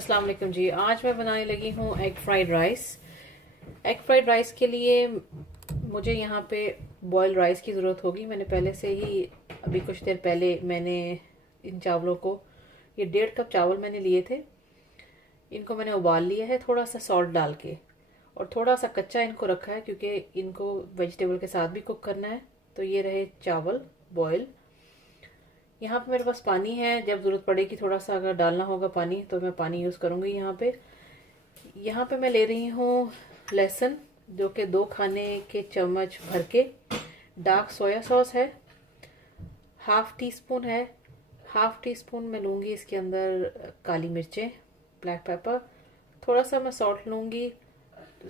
अस्सलाम वालेकुम जी। आज मैं बनाने लगी हूँ egg fried rice. Egg fried rice के लिए मुझे यहाँ पे बॉयल राइस की ज़रूरत होगी। मैंने पहले से ही अभी कुछ देर पहले मैंने इन चावलों को, ये 1.5 कप चावल मैंने लिए थे, इनको मैंने उबाल लिया है थोड़ा सा सॉल्ट डाल के, और थोड़ा सा कच्चा इनको रखा है क्योंकि इनको वेजिटेबल के साथ भी कुक करना है। तो ये रहे चावल बॉयल। यहाँ पे मेरे पास पानी है, जब ज़रूरत पड़ेगी थोड़ा सा अगर डालना होगा पानी तो मैं पानी यूज़ करूँगी। यहाँ पे मैं ले रही हूँ लहसुन, जो कि 2 खाने के चम्मच भर के। डार्क सोया सॉस है, हाफ टी स्पून है। हाफ टी स्पून मैं लूँगी इसके अंदर काली मिर्चें, ब्लैक पेपर। थोड़ा सा मैं सॉल्ट लूँगी,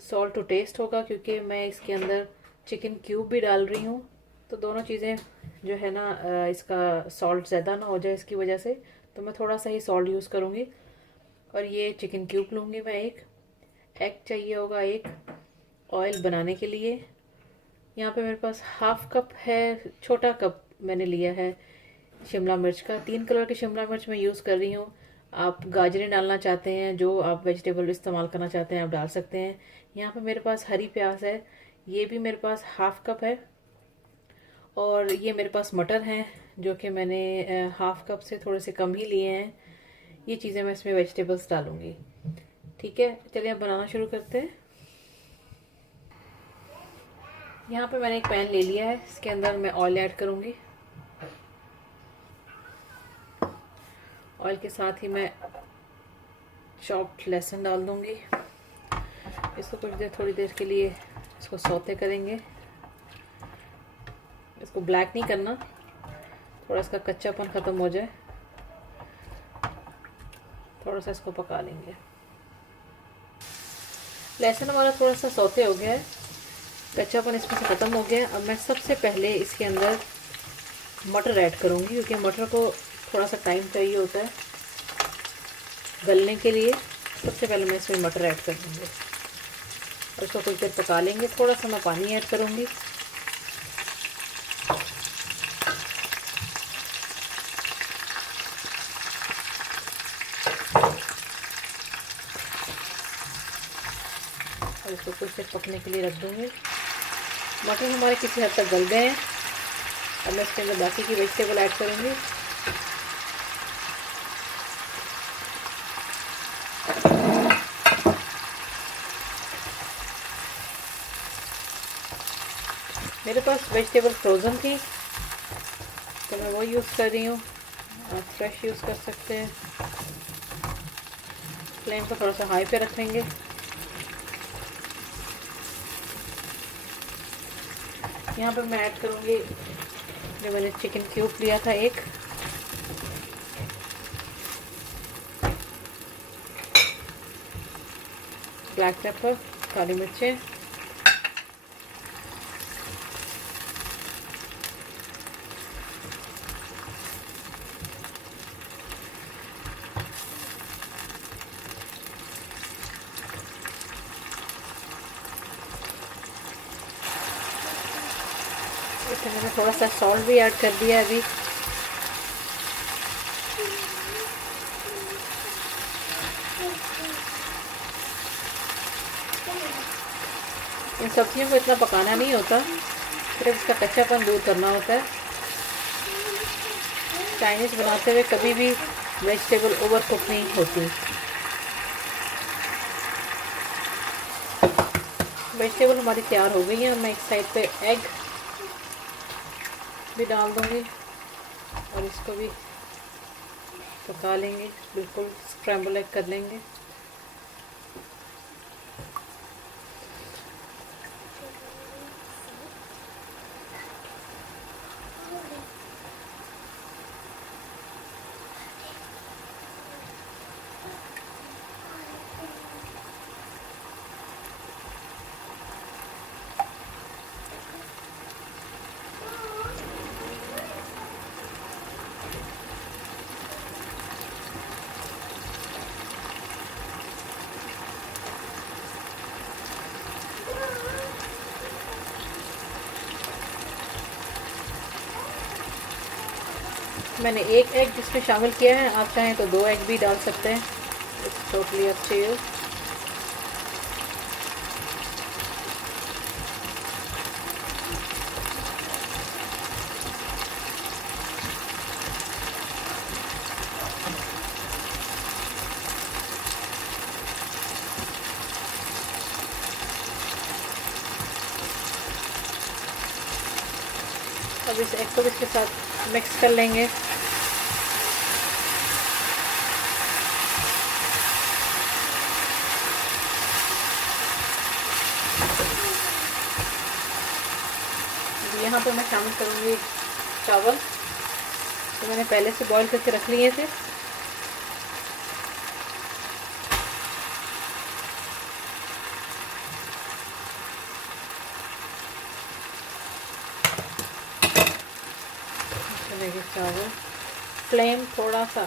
सॉल्ट टू टेस्ट होगा क्योंकि मैं इसके अंदर चिकन क्यूब भी डाल रही हूँ। तो दोनों चीज़ें जो है ना, इसका सॉल्ट ज़्यादा ना हो जाए इसकी वजह से, तो मैं थोड़ा सा ही सॉल्ट यूज़ करूँगी। और ये चिकन क्यूब लूँगी मैं एक। एग चाहिए होगा एक ऑयल बनाने के लिए। यहाँ पे मेरे पास हाफ कप है, छोटा कप मैंने लिया है शिमला मिर्च का। 3 कलर की शिमला मिर्च मैं यूज़ कर रही हूँ। आप गाजरें डालना चाहते हैं, जो आप वेजिटेबल इस्तेमाल करना चाहते हैं आप डाल सकते हैं। यहाँ पे मेरे पास हरी प्याज है, ये भी मेरे पास हाफ कप है। और ये मेरे पास मटर हैं जो कि मैंने हाफ कप से थोड़े से कम ही लिए हैं। ये चीज़ें मैं इसमें वेजिटेबल्स डालूँगी। ठीक है, चलिए अब बनाना शुरू करते हैं। यहाँ पे मैंने एक पैन ले लिया है, इसके अंदर मैं ऑयल ऐड करूँगी। ऑयल के साथ ही मैं चॉप्ड लहसुन डाल दूँगी। इसको कुछ देर, थोड़ी देर के लिए इसको सौते करेंगे। इसको ब्लैक नहीं करना, थोड़ा इसका कच्चापन ख़त्म हो जाए, थोड़ा सा इसको पका लेंगे। लहसुन हमारा थोड़ा सा सौते हो गया है, कच्चापन इसमें से ख़त्म हो गया। अब मैं सबसे पहले इसके अंदर मटर ऐड करूँगी क्योंकि मटर को थोड़ा सा टाइम चाहिए होता है गलने के लिए। सबसे पहले मैं इसमें मटर ऐड कर दूँगी और इसको कुछ देर पका लेंगे। थोड़ा सा मैं पानी ऐड करूँगी। और इसको कुछ देर पकने के लिए रख दूँगी। मटर हमारे किसी हद तक गल गए हैं। अब मैं इसके अंदर बाकी की वेजिटेबल ऐड करूँगी। मेरे पास वेजिटेबल फ्रोज़न थी तो मैं वो यूज़ कर रही हूँ। आप फ्रेश यूज़ कर सकते हैं। फ्लेम को थोड़ा सा हाई पे रखेंगे। यहाँ पर मैं ऐड करूँगी जो मैंने चिकन क्यूब लिया था एक। ब्लैक पेपर, काली मिर्चें, इसमें मैंने थोड़ा सा सॉल्ट भी ऐड कर दिया अभी। इन सब्जियों को इतना पकाना नहीं होता, सिर्फ इसका कच्चापन दूर करना होता है। चाइनीज़ बनाते हुए कभी भी वेजिटेबल ओवर कुक नहीं होती। वेजिटेबल हमारी तैयार हो गई है। मैं एक साइड पे एग भी डाल दूँगी और इसको भी पका लेंगे, बिल्कुल स्क्रैम्बल एग कर लेंगे। मैंने एक एग जिसमें शामिल किया है, आप चाहें तो 2 एग भी डाल सकते हैं। It's totally up to you. अब इस एग को इसके साथ मिक्स कर लेंगे। यहाँ पे मैं शामिल करूँगी चावल, तो मैंने पहले से बॉईल करके रख लिए थे। चावल फ्लेम थोड़ा सा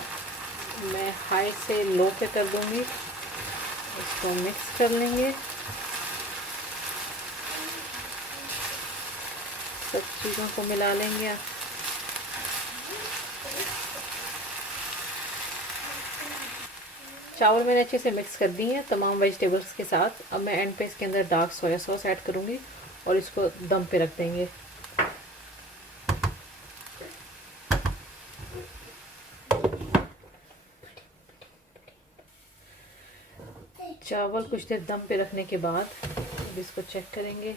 मैं हाई से लो पे कर दूँगी। इसको मिक्स कर लेंगे, सब चीज़ों को मिला लेंगे। चावल मैंने अच्छे से मिक्स कर दिए हैं तमाम वेजिटेबल्स के साथ। अब मैं एंड पे इसके अंदर डार्क सोया सॉस ऐड करूँगी और इसको दम पे रख देंगे। चावल कुछ देर दम पे रखने के बाद अब इसको चेक करेंगे।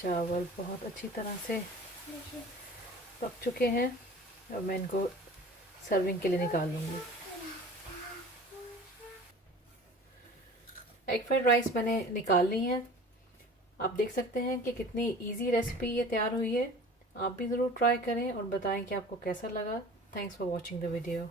चावल बहुत अच्छी तरह से पक चुके हैं। अब मैं इनको सर्विंग के लिए निकाल लूँगी। एग फ्राइड राइस मैंने निकाल ली है। आप देख सकते हैं कि कितनी इजी रेसिपी ये तैयार हुई है। आप भी ज़रूर ट्राई करें और बताएं कि आपको कैसा लगा। Thanks for watching the video.